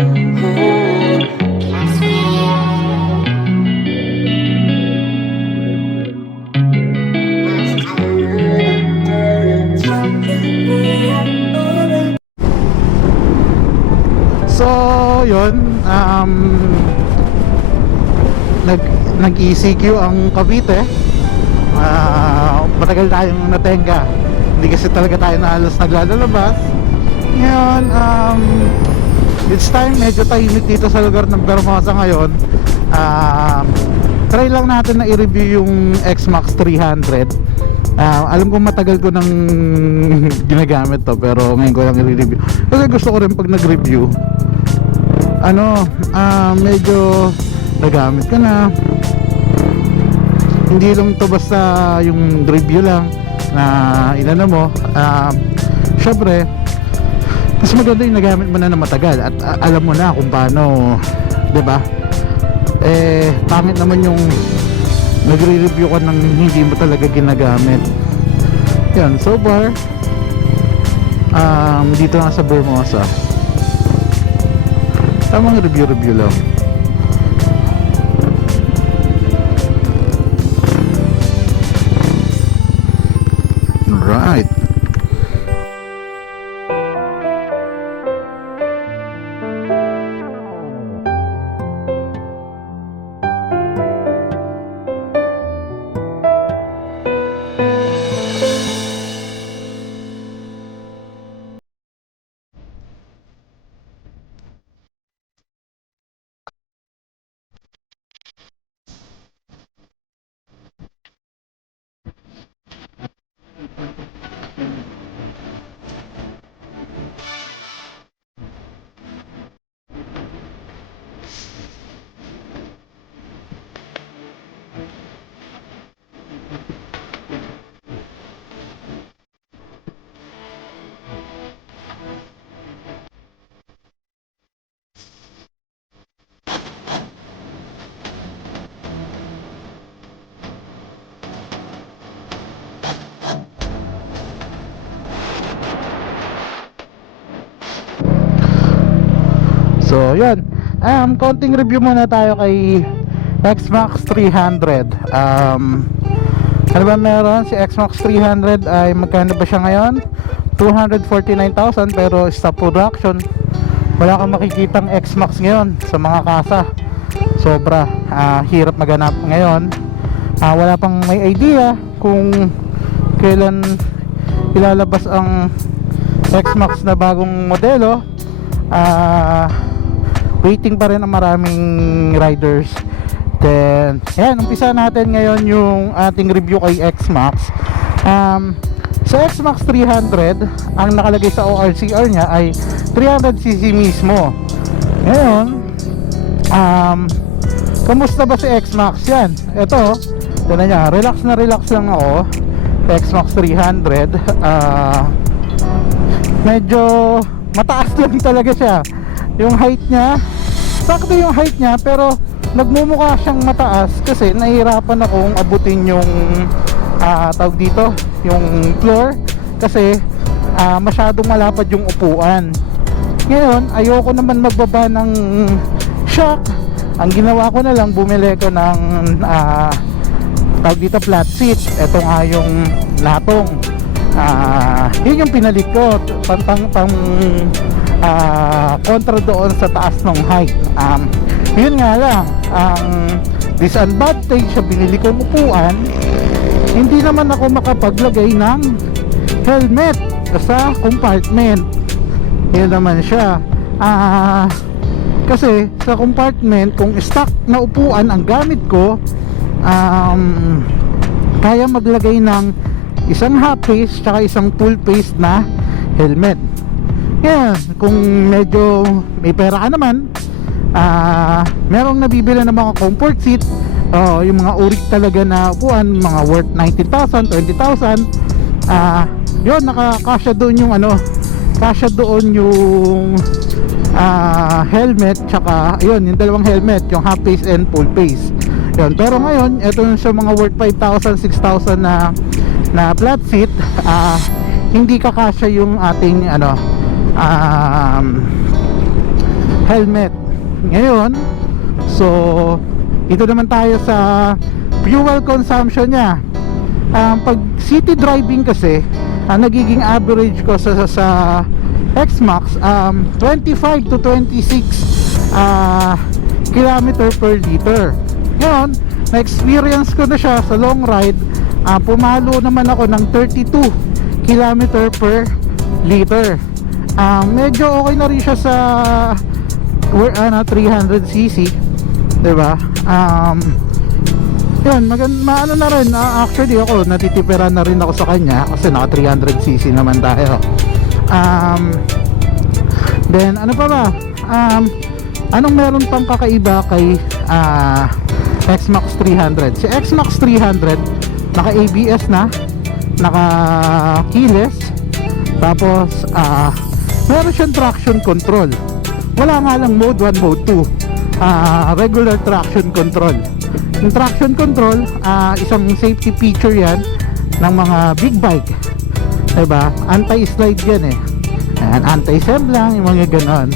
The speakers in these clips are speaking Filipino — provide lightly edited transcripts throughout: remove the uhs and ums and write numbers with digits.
So yun, nag-ECQ ang Cavite. Matagal tayong natenga, hindi kasi talaga tayo na halos naglalabas ngayon. It's time, medyo tahimik dito sa lugar ng Vermosa ngayon. Try lang natin na i-review yung X-Max 300. Alam ko matagal ko nang ginagamit to, pero ngayon ko lang i-review kasi gusto ko rin pag nag-review medyo nagamit ka na, hindi lang to basta yung review lang na inano mo. Syempre mas maganda yung nagamit mo na matagal at alam mo na kung paano, 'di ba? Pangit naman yung nagre-review ka ng hindi mo talaga ginagamit. Yan, so far dito nga sa Vermosa, tamang review lang. Right. So yun, konting review muna tayo kay X-Max 300. Ano ba meron? Si X-Max 300 ay magkano ba siya ngayon? 249,000, pero stop production. Wala kang makikitang X-Max ngayon sa mga kasa. Sobra hirap maganap ngayon. Wala pang may idea kung kailan ilalabas ang X-Max na bagong modelo. Waiting pa rin ang maraming riders. Then ayan, umpisa natin ngayon yung ating review kay X-Max. Sa X-Max 300, ang nakalagay sa ORCR nya ay 300cc mismo. Ngayon, kamusta ba si X-Max? Yan, ito, tignan niya, relax na relax lang ako sa X-Max 300. Medyo mataas lang talaga siya. Yung height niya, sakto yung height niya, pero nagmumukha siyang mataas kasi nahihirapan akong abutin yung tawag dito, yung floor, kasi masyadong malapad yung upuan. Ngayon, ayoko naman magbaba ng shock. Ang ginawa ko na lang, bumili ko ng tawag dito, flat seat. Ito nga yung latong. Yun yung pinalit ko pang kontra doon sa taas ng height. Yun nga lang, ang disadvantage sa binili kong upuan, hindi naman ako makapaglagay ng helmet sa compartment. Yun naman siya. Kasi sa compartment, kung stock na upuan ang gamit ko, kaya maglagay ng isang half face tsaka isang full face na helmet. Yan, kung medyo may pera ka naman, merong nabibili ng mga comfort seat, yung mga uri talaga na upuan, mga worth 19,000, 20,000. Yun, nakakasya doon yung kasya doon yung helmet, tsaka yun, yung dalawang helmet, yung half face and full face. Yun, pero ngayon, ito yung sa mga worth 5,000, 6,000 na flat seat, hindi kakasya yung ating helmet. Ngayon, so ito naman tayo sa fuel consumption niya. Pag city driving kasi, nagiging average ko sa X-Max 25 to 26 kilometer per liter. Ngayon, na-experience ko na siya sa long ride, pumalo naman ako ng 32 kilometer per liter. Medyo okay na rin siya sa 300cc, diba? Yun, maano na rin, actually ako natitipiran na rin ako sa kanya kasi naka 300cc naman tayo. Then ano pa ba, anong meron pang kakaiba kay X-Max 300? Si X-Max 300 naka ABS na, naka keyless, tapos meron siyang traction control. Wala nga lang mode 1, mode 2, regular traction control. Yung traction control, isang safety feature yan ng mga big bike, diba? Anti-slide yan eh. Anti-sem lang, yung mga ganon.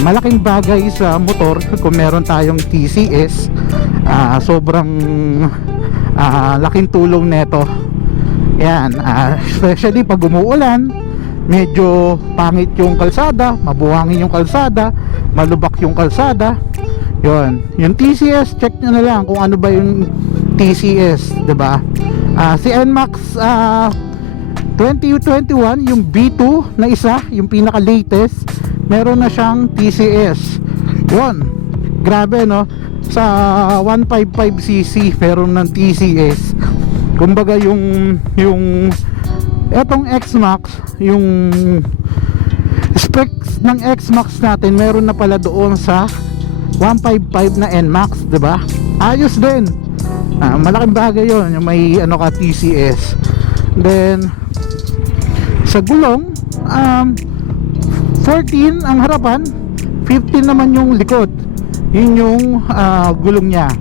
Malaking bagay sa motor kung meron tayong TCS. Sobrang laking tulong neto. Yan, especially pag umuulan, medyo pangit yung kalsada, mabuhangin yung kalsada, malubak yung kalsada. Yun, yung TCS, check nyo na lang kung ano ba yung TCS, diba? Si NMAX 2021, yung B2 na isa, yung pinaka latest, meron na siyang TCS. Yun, grabe no, sa 155cc meron ng TCS. Kumbaga yung etong X-Max, yung specs ng X-Max natin meron na pala doon sa 155 na NMAX, diba? Ayos din. Malaking bagay yun, yung may ano ka TCS. Then sa gulong, 14 ang harapan, 15 naman yung likod. Yun yung gulong niya.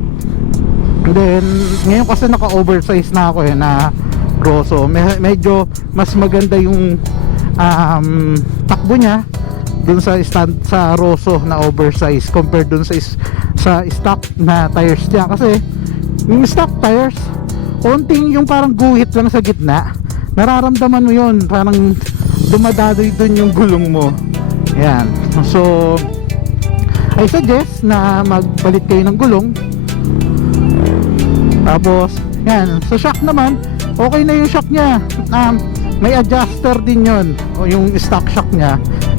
Then ngayon kasi naka-oversize na ako na Grosso. Medyo mas maganda yung takbo niya dun sa Rosso na oversize compared dun sa stock na tires niya. Kasi yung stock tires, konting yung parang guhit lang sa gitna, nararamdaman mo yun, parang dumadadoy dun yung gulong mo. Yan, so I suggest na magpalit kayo ng gulong. Tapos yan, sa shock naman, okay na yung shock niya. May adjuster din yun, o yung stock shock niya.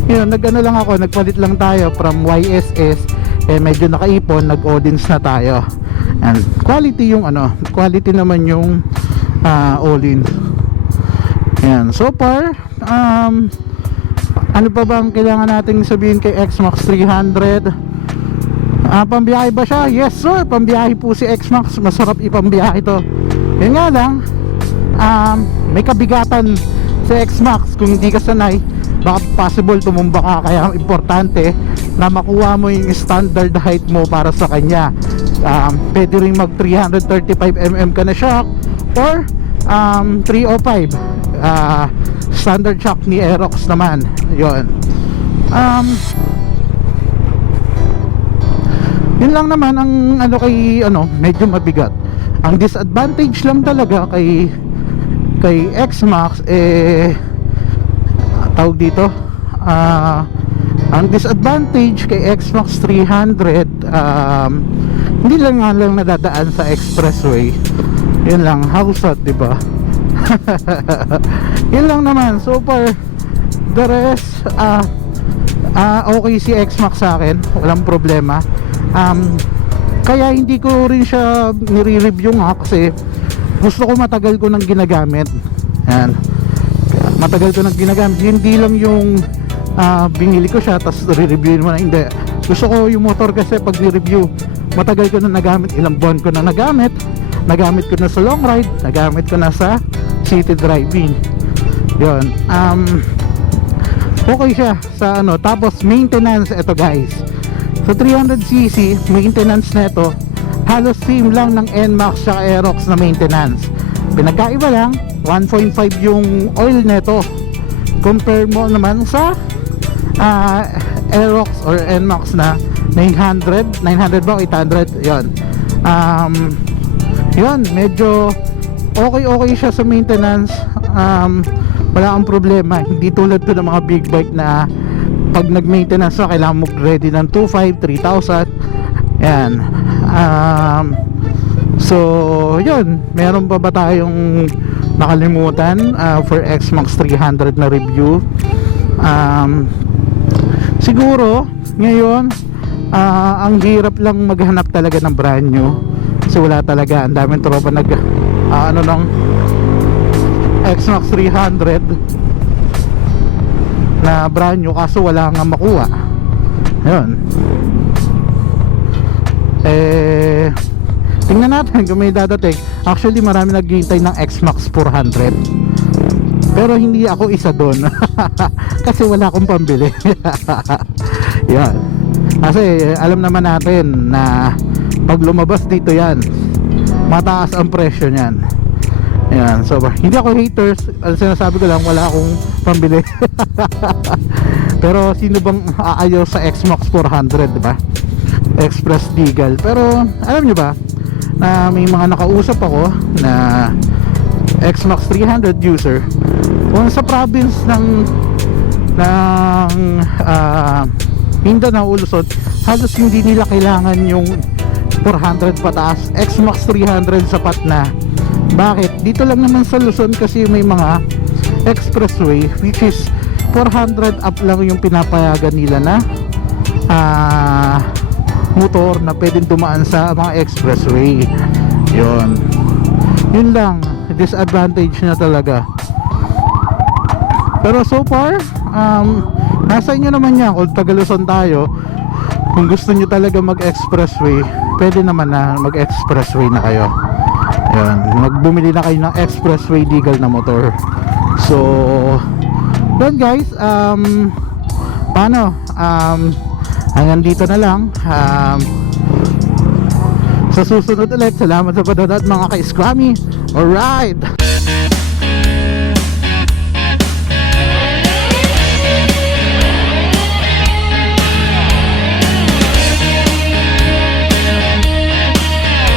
Yun, nagano lang ako, nagpalit lang tayo from YSS, medyo nakaipon, nag-Odins na tayo. And quality yung quality naman yung all-in. Yan, so far, ano pa bang kailangan nating sabihin kay X-Max 300? Pambiyahe ba siya? Yes sir, pambiyahe po si X-Max, masarap ipambiyahe ito. Yun nga lang, may kabigatan si X-Max. Kung hindi ka sanay, baka possible tumumba ka. Kaya importante na makuha mo yung standard height mo para sa kanya. Pwede rin mag 335mm ka na shock or 305 standard shock ni Aerox naman. Yun, yun lang naman ang kay medyo mabigat. Ang disadvantage lang talaga kay X-Max tawag dito, ang disadvantage kay X-Max 300, hindi lang nadadaan sa expressway. Yun lang, hausat, diba? Yun lang naman. So far, the rest, okay si X-Max sa akin, walang problema. Kaya hindi ko rin siya nire-review nga kasi gusto ko matagal ko nang ginagamit. Yan, matagal ko nang ginagamit, hindi lang yung binili ko siya tapos re-reviewin mo na. Hindi, gusto ko yung motor kasi pag ni-review, matagal ko na nagamit, ilang buwan ko na nagamit ko na sa long ride, nagamit ko na sa city driving. Yun, okay siya sa tapos maintenance, eto guys, sa 300cc maintenance neto halos same lang ng NMAX sa Aerox na maintenance. Pinagkaiba lang 1.5 yung oil neto, compare mo naman sa Aerox or NMAX na 900 ba o 800, yun. Yun, medyo okay siya sa maintenance. Wala kang problema, hindi tulad to ng mga big bike na pag nag-maintenance na kailangan mo ready ng 2,500, 3,000. Yan. So yun, meron pa ba tayong nakalimutan for XMAX 300 na review? Siguro ngayon ang hirap lang maghanap talaga ng brand new kasi wala talaga, ang daming tropa nag ano ng XMAX 300 na brand new kaso wala nga makuha. Ayun, tingnan natin kung may dadating. Actually marami naghihintay ng XMAX 400 pero hindi ako isa doon kasi wala akong pambili. Yan, kasi alam naman natin na pag lumabas dito yan, mataas ang presyo niyan. Yan, so hindi ako haters, ang sinasabi ko lang wala akong pambili. Pero sino bang aayaw sa XMAX 400, diba? Express legal. Pero alam nyo ba na may mga nakausap ako na XMAX 300 user kung sa province ng Mindanao, Luzon, halos hindi nila kailangan yung 400 pataas. XMAX 300 sapat na. Bakit? Dito lang naman sa Luzon kasi may mga expressway which is 400 up lang yung pinapayagan nila na motor na pwedeng dumaan sa mga expressway. Yun lang disadvantage na talaga. Pero so far nasa inyo naman yan. Kung taga Luzon tayo, kung gusto nyo talaga mag expressway, pwede naman na mag expressway na kayo. Yan, magbumili na kayo ng expressway legal na motor. So yun guys, paano, hanggang dito na lang. Sa susunod ulit, salamat sa panonood mga ka-Scrummy. Alright.